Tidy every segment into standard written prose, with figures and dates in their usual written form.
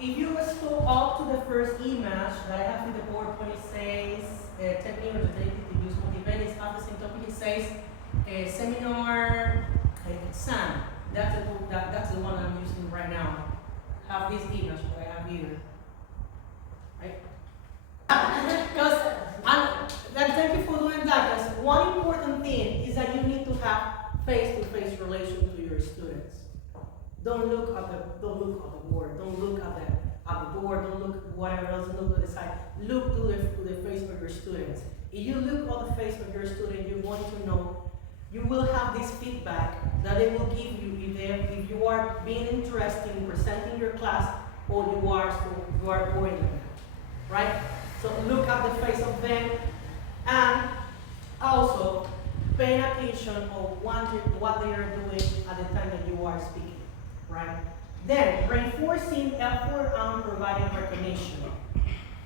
if you scroll up to the first image that I have in the PowerPoint, it says technique or the to use motivate. It's not the same topic. It says seminar exam. That's the one I'm using right now. Have this image that I have here, right? Because thank you for doing that. Because one important thing is that you need to have face-to-face relation to your students. Don't look at the board. Don't look at the board. Don't look whatever else. Don't look at the side. Look to the face of your students. If you look at the face of your student, you want to know. You will have this feedback that they will give you if you are being interested in presenting your class or you are boring them, right? So look at the face of them and also pay attention of what they are doing at the time that you are speaking, right? Then reinforcing effort and providing recognition.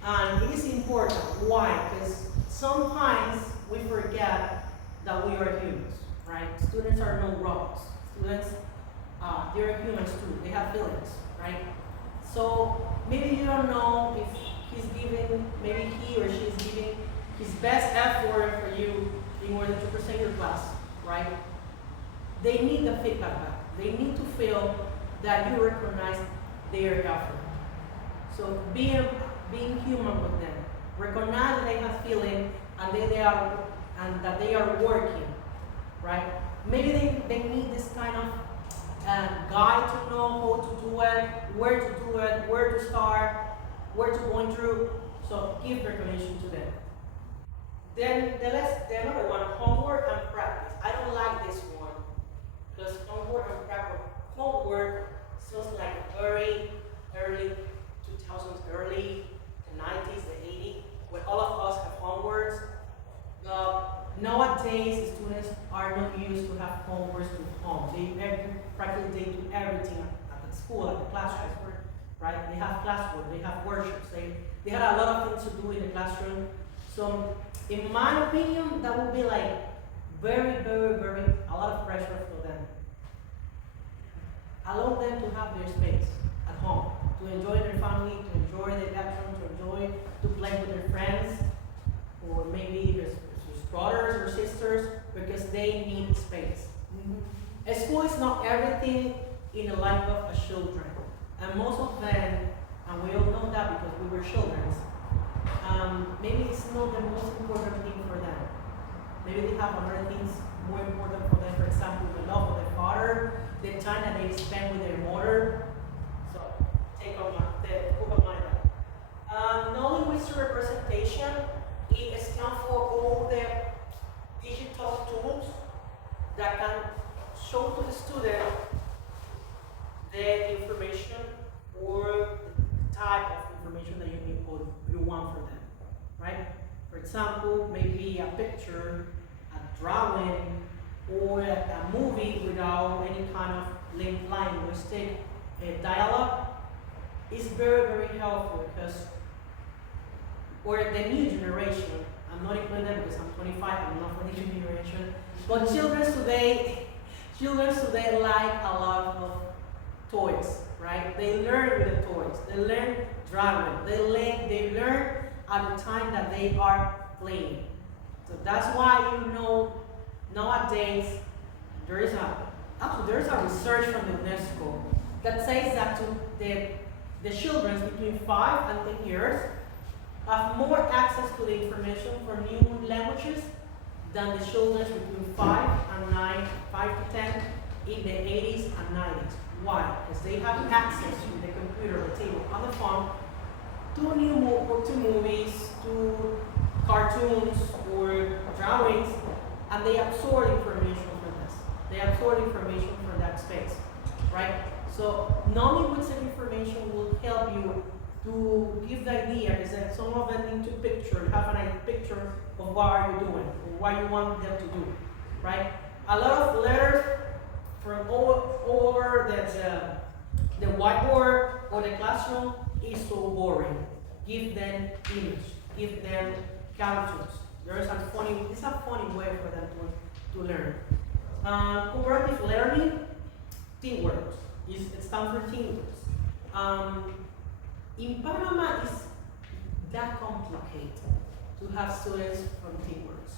And it is important. Why? Because sometimes we forget that we are humans, right? Students are no robots. Students, they're humans too. They have feelings, right? So maybe you don't know if maybe he or she is giving his best effort for you in order to present your class, right? They need the feedback back. They need to feel that you recognize their effort. So being human with them, recognize that they have feeling and that they are working, right? Maybe they need this kind of guide to know how to do it, where to start, where to go through. So give recognition to them. Then the another one, homework and practice. I don't like this one because homework and practice. Homework sounds like very early 2000s, early the 90s, the 80s, when all of us have homeworks. Nowadays, students are not used to have homeworks at home. Practically they do everything at the school, at the classroom, right? They have classwork, they have workshops, they had a lot of things to do in the classroom. So, in my opinion, that would be like very, very, very a lot of pressure for them. Allow them to have their space at home, to enjoy their family, to enjoy their classroom, to play with their friends, or maybe his brothers or sisters, because they need space. A school is not everything in the life of a children, and most of them, and we all know that because we were children, maybe it's not the most important thing for them. Maybe they have other things more important for them. For example, the love of their father, the time that they spend with their mother. So keep in mind that. Non-linguistic representation is account for all the digital tools that can show to the student the information or the type of information that you want for them, right? For example, maybe a picture, a drawing, or a movie without any kind of linguistic dialogue is very, very helpful because, or the new generation, I'm not including them because I'm 25, I'm not from the new generation, but children today like a lot of toys, right? They learn with the toys, they learn drawing, they learn at the time that they are playing. So that's why nowadays there's a research from UNESCO that says that the children between 5 and 10 years have more access to the information for new languages than the children between 5 to 10 in the 80s and 90s. Why? Because they have access to the computer, the table, on the phone, to movies, to cartoons or drawings, and they absorb information from this. They absorb information from that space, right? So non-linguistic information will help you to give the idea, because some of them need to have a picture of what are you doing, or what you want them to do, right? A lot of letters from all over the whiteboard or the classroom is so boring. Give them image, give them cartoons. It's a funny way for them to learn. Cooperative learning, teamwork. It stands for teamwork. In Panama, it's that complicated to have students from teamworks,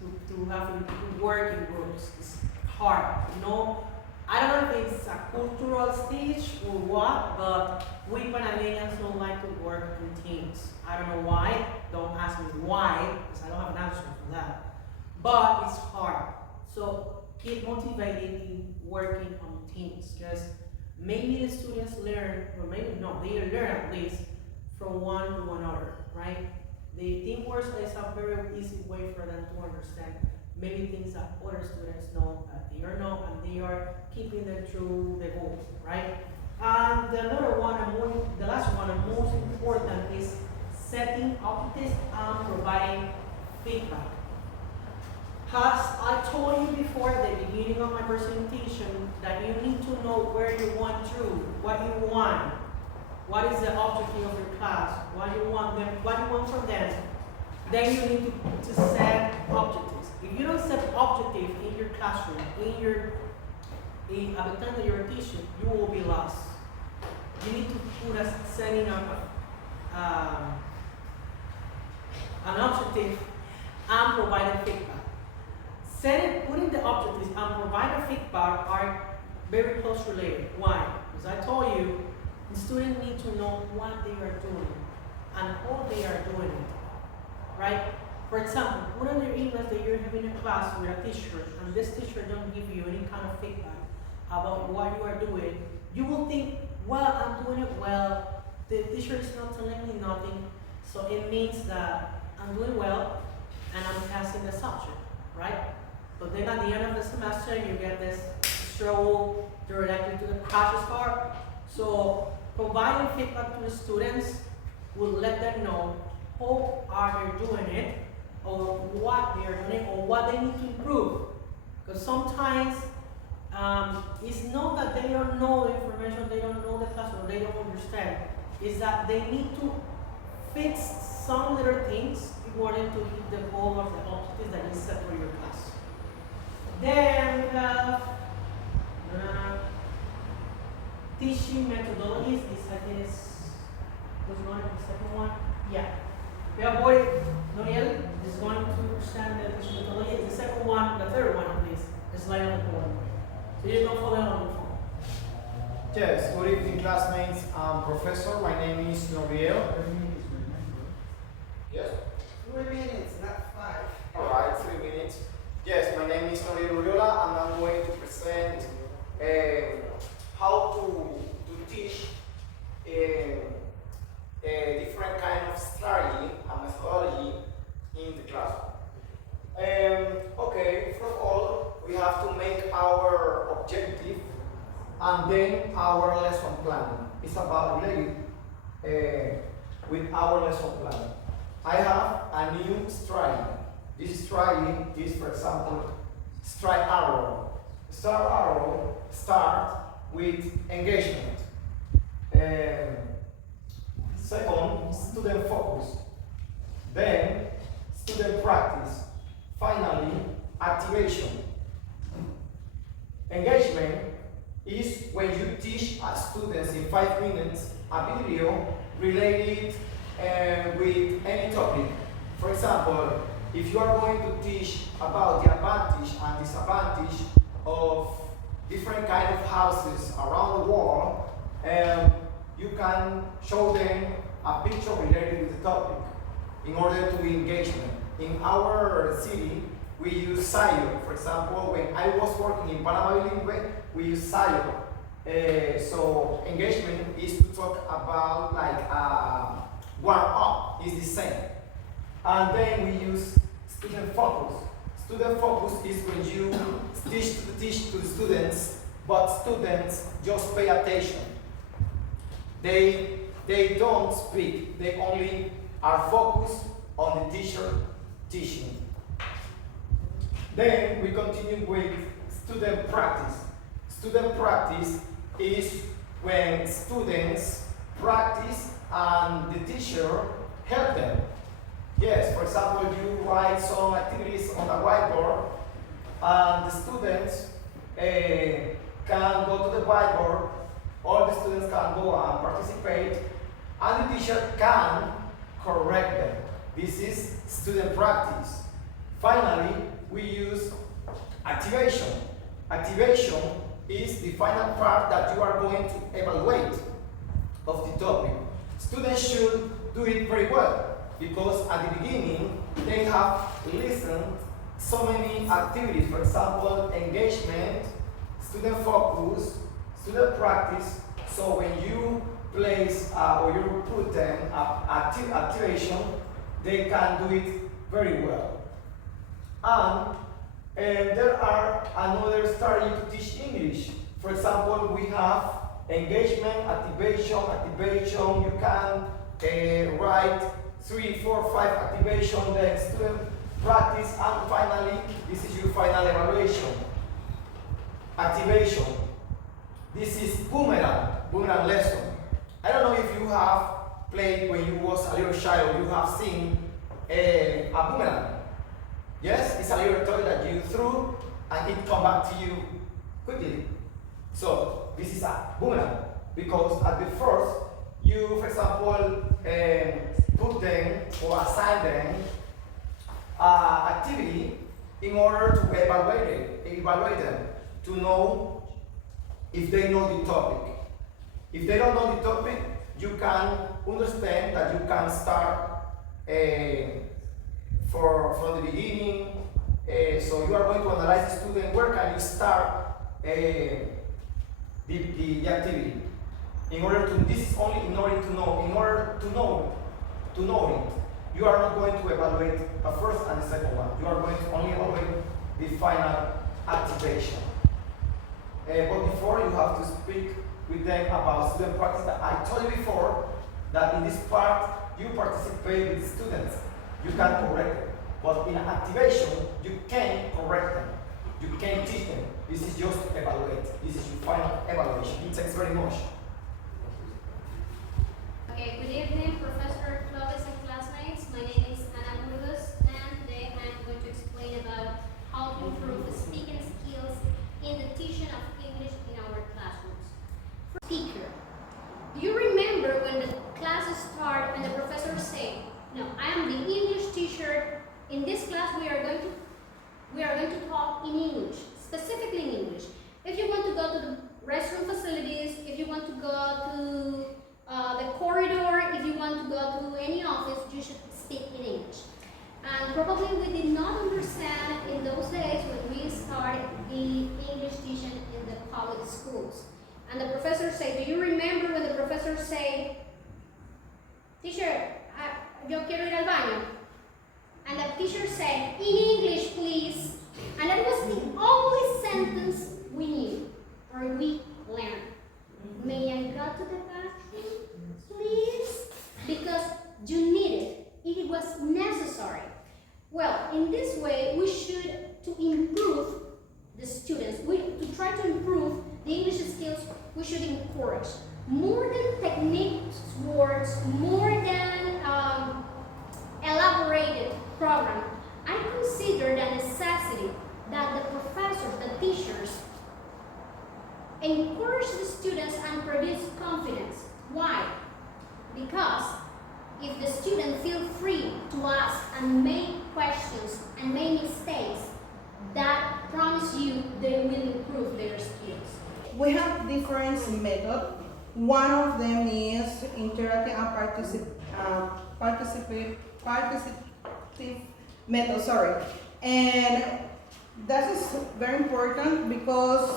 to have to work in groups. It's hard, you know. I don't know if it's a cultural stage or what, but we Panamanians don't like to work in teams. I don't know why. Don't ask me why, because I don't have an answer for that. But it's hard. So get motivated in working on teams, because maybe the students learn, or maybe not, they learn at least from one to another, right? The teamwork is a very easy way for them to understand maybe things that other students know that they are not, and they are keeping them through the goals, right? And the other one, the last one, and most important, is setting objectives and providing feedback. As I told you before at the beginning of my presentation, that you need to know where you want to, what you want, what is the objective of your class, what you want from them. Then you need to set objectives. If you don't set objectives in your classroom, at the time that you're teaching, you will be lost. You need to put setting up an objective and providing feedback. Putting the objectives and providing feedback are very close related. Why? Because I told you, the students need to know what they are doing and how they are doing it. Right? For example, put on your emails that you're having a class with a teacher, and this teacher don't give you any kind of feedback about what you are doing. You will think, well, I'm doing it well. The teacher is not telling me nothing, so it means that I'm doing well and I'm passing the subject, right? But then at the end of the semester, you get this struggle directly to the practice part. So providing feedback to the students will let them know how are they doing it, or what they are doing, or what they need to improve. Because sometimes it's not that they don't know the information, they don't know the class, or they don't understand. It's that they need to fix some little things in order to hit the goal of the objectives that you set for your class. Then we have teaching methodologies. This I think was one of the second one. Yeah. We have boy Noriel is going to present the teaching methodology. The second one, the third one, please. The slide on the board. So you can follow on the phone. Yes, good evening classmates. I'm professor. My name is Noriel. Yes? 3 minutes, not 5. Alright, 3 minutes. Yes, my name is Noriel Uriola, and I'm going to present how to teach a different kind of strategy and methodology in the classroom. Okay, first of all, we have to make our objective and then our lesson plan. It's about related with our lesson plan. I have a new strategy. This strategy is, for example, strike arrow. Strike arrow start with engagement. Second, student focus. Then, student practice. Finally, activation. Engagement is when you teach a students in 5 minutes a video related with any topic. For example, if you are going to teach about the advantage and disadvantage of different kind of houses around the world, you can show them a picture related with the topic in order to engage them. In our city, we use SIO. For example, when I was working in Panama Bilingüe, we use SIO. So engagement is to talk about like warm up is the same. And then we use student focus. Student focus is when you teach to the students, but students just pay attention. They don't speak, they only are focused on the teacher teaching. Then we continue with student practice. Student practice is when students practice and the teacher help them. Yes, for example, you write some activities on a whiteboard and the students can go to the whiteboard, all the students can go and participate, teacher can correct them. This is student practice. Finally, we use activation. Activation is the final part that you are going to evaluate of the topic. Students should do it very well because at the beginning they have listened so many activities, for example, engagement, student focus, student practice. So when you place or you put them activation, they can do it very well. And there are another strategy to teach English. For example, we have engagement, activation. You can write 3, 4, 5 activation, then student practice, and finally, this is your final evaluation. Activation. This is boomerang lesson. I don't know if you have played when you was a little child, you have seen a boomerang. Yes, it's a little toy that you threw and it come back to you quickly. So this is a boomerang because at the first you, for example, put them or assign them activity in order to evaluate them to know if they know the topic. If they don't know the topic, you can understand that you can start from the beginning. So you are going to analyze the student. Where can you start the activity? In order to, this is only in order to know. In order to know it, you are not going to evaluate the first and the second one. You are going to only evaluate the final activation. But before, you have to speak with them about student practice. That I told you before that in this part you participate with students. You can correct them, but in activation you can't correct them. You can't teach them. This is just to evaluate. This is your final evaluation. It takes very much. Okay, good evening, Professor Clovis and classmates. My name is Ana Burgos, and today I'm going to explain about how to improve the speaking skills in the teaching of English in our classrooms. Speaker. Do you remember when the classes start and the professor say, "No, I am the English teacher. In this class we are going to talk in English, specifically in English. If you want to go to the restroom facilities, if you want to go to the corridor, if you want to go to any office, you should speak in English." And probably we did not understand in those days when we started the English teaching in the public schools. And the professor said, do you remember when the professor said, "Teacher, yo quiero ir al baño"? And the teacher said, "In English, please." And that was the only sentence we knew or we learned. "May I go to the bathroom, please?" Because you need it. It was necessary. Well, in this way, we should, to improve the students, to try to improve the English skills, we should encourage more than techniques, words, more than elaborated program. I consider the necessity that the professors, the teachers, encourage the students and produce confidence. Why? Because if the students feel free to ask and make questions and make mistakes, that promise you they will improve their skills. We have different methods. One of them is interactive and participative method, and that is very important because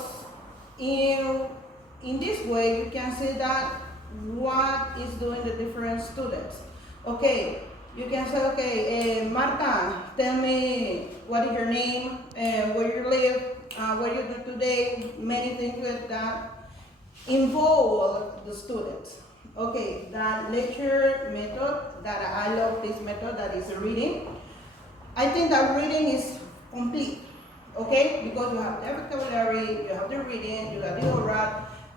in this way you can see that what is doing the different students. Okay, you can say, okay, Marta, tell me what is your name, where you live, what you do today, many things like that. Involve the students. Okay, that lecture method, that I love this method, that is reading. I think that reading is complete, okay? Because you have the vocabulary, you have the reading, you have the oral,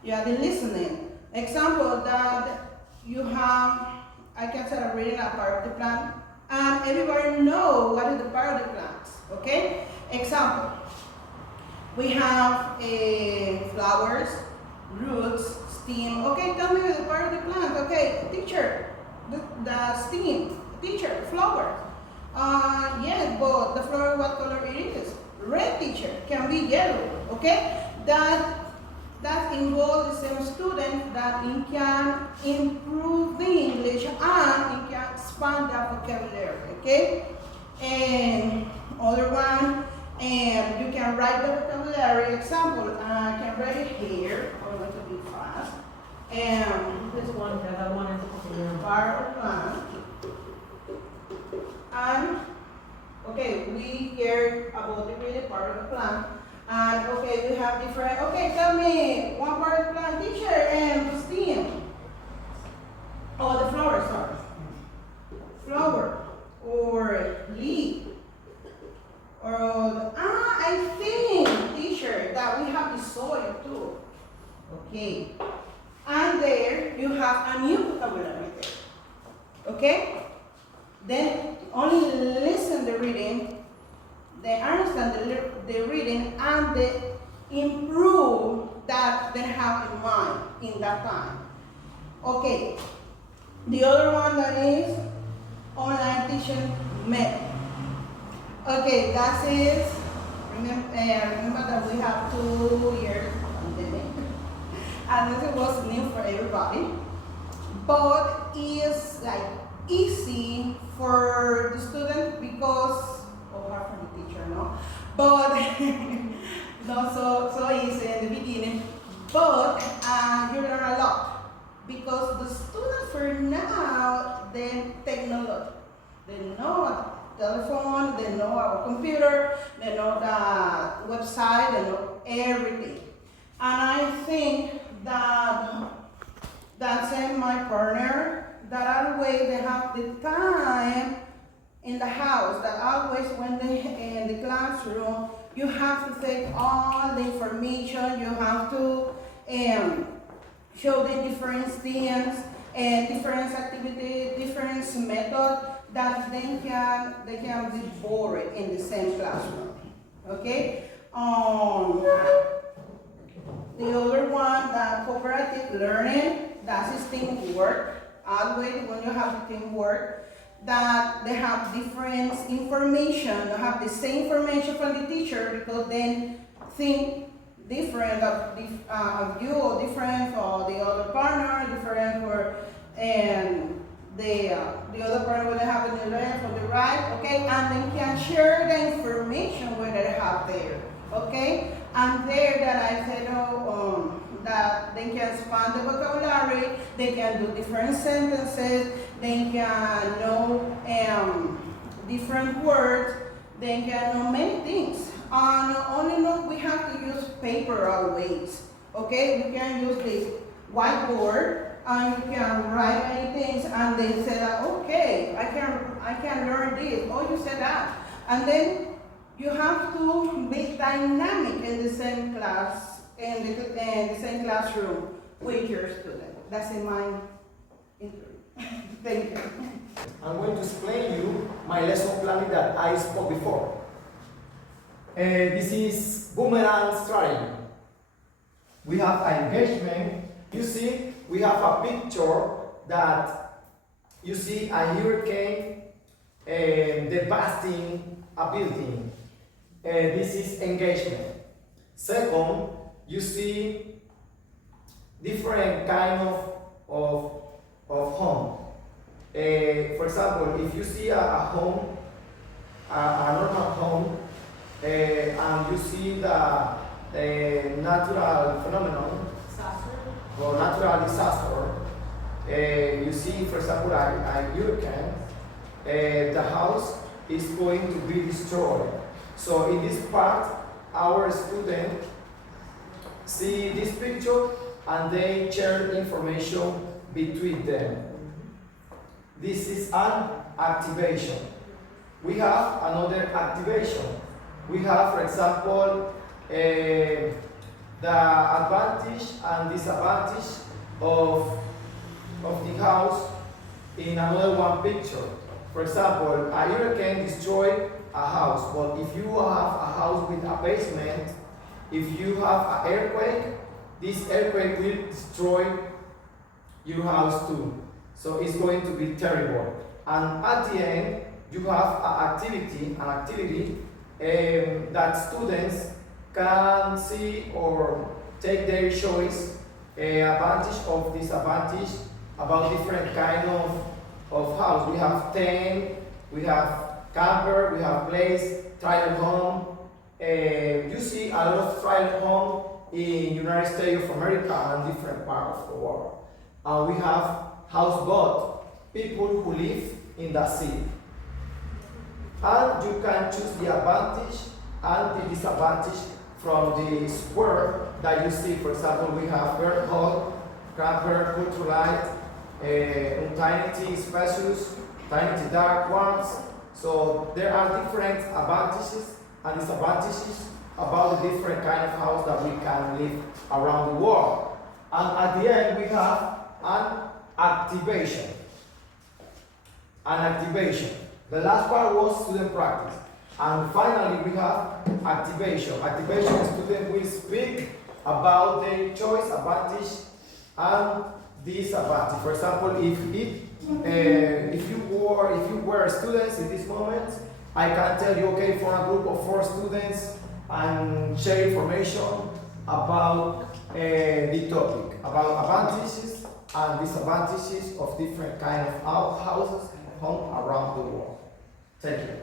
you have the listening. Example that you have, I can say a reading a part of the plant, and everybody know what is the part of the plant, okay? Example, we have flowers, roots, stem. Okay, tell me the part of the plant. Okay, teacher, the STEAM teacher, flowers. Yes, but the flower, what color it is? Red teacher, can be yellow, okay? That involves the same student that it can improve the English and it can expand the vocabulary, okay? And other one, and you can write the vocabulary. Example, I can write it here. I'm going to be fast. And This one, cada one es un part of plan. And okay, we hear about the really part of the plan. And okay, we have different. Okay, tell me one part of the plan, teacher, and the STEAM. Oh, the flower, sorry. Flower or leaf. Or I think, teacher, that we have the soil too. Okay. And there you have a new vocabulary there. Okay? Then only listen the reading, they understand the reading, and they improve that they have in mind in that time. Okay. The other one that is online teaching method. Okay, that is, remember that we have 2 years pandemic, and this was new for everybody, but it's like easy for the student because, hard for the teacher, no? But not so easy in the beginning, but you learn a lot because the students for now, they technology, they know telephone, they know our computer, they know the website, they know everything. And I think that that's my partner, that always they have the time in the house, that always when they in the classroom, you have to take all the information, you have to show the different things and different activities, different methods that they can be bored in the same classroom. Okay? The other one, the cooperative learning, that is teamwork. Always when you have teamwork, that they have different information, you have the same information from the teacher because then think different of you or different for the other partner, different for the other partner will have on the left or the right, okay, and then can share the information what they have there, okay, and there that I said, that they can expand the vocabulary, they can do different sentences, they can know different words, they can know many things. Only know we have to use paper always, okay, we can use this whiteboard, and you can write many things, and they say that, okay, I can learn this, oh, you said that. And then you have to be dynamic in the same class, in the same classroom with your student. That's in my interview. Thank you. I'm going to explain you my lesson planning that I spoke before. This is boomerang strategy. We have engagement. You see, we have a picture that you see a hurricane devastating a building. This is engagement. Second, you see different kind of home. For example, if you see a home, a normal home, and you see the natural phenomenon, or natural disaster, you see, for example, a hurricane, the house is going to be destroyed. So in this part, our students see this picture and they share information between them. This is an activation. We have another activation. We have, for example, the advantage and disadvantage of the house in another one picture. For example, a hurricane destroyed a house, but if you have a house with a basement, if you have an earthquake, this earthquake will destroy your house too. So it's going to be terrible. And at the end, you have an activity that students can see or take their choice, advantage or disadvantage about different kind of house. We have tent, we have camper, we have place, trailer home. You see a lot of trailer home in United States of America and different parts of the world. And we have houseboat, people who live in the sea. And you can choose the advantage and the disadvantage from the square that you see. For example, we have bird hall, camper, cultural light, tiny spacious, tiny dark ones. So there are different advantages and disadvantages about the different kind of house that we can live around the world. And at the end, we have an activation. The last part was student practice. And finally, we have activation. Activation, students will speak about their choice, advantage, and disadvantage. For example, if you were students in this moment, I can tell you, okay, for a group of 4 students, and share information about the topic, about advantages and disadvantages of different kind of houses, home around the world. Thank you.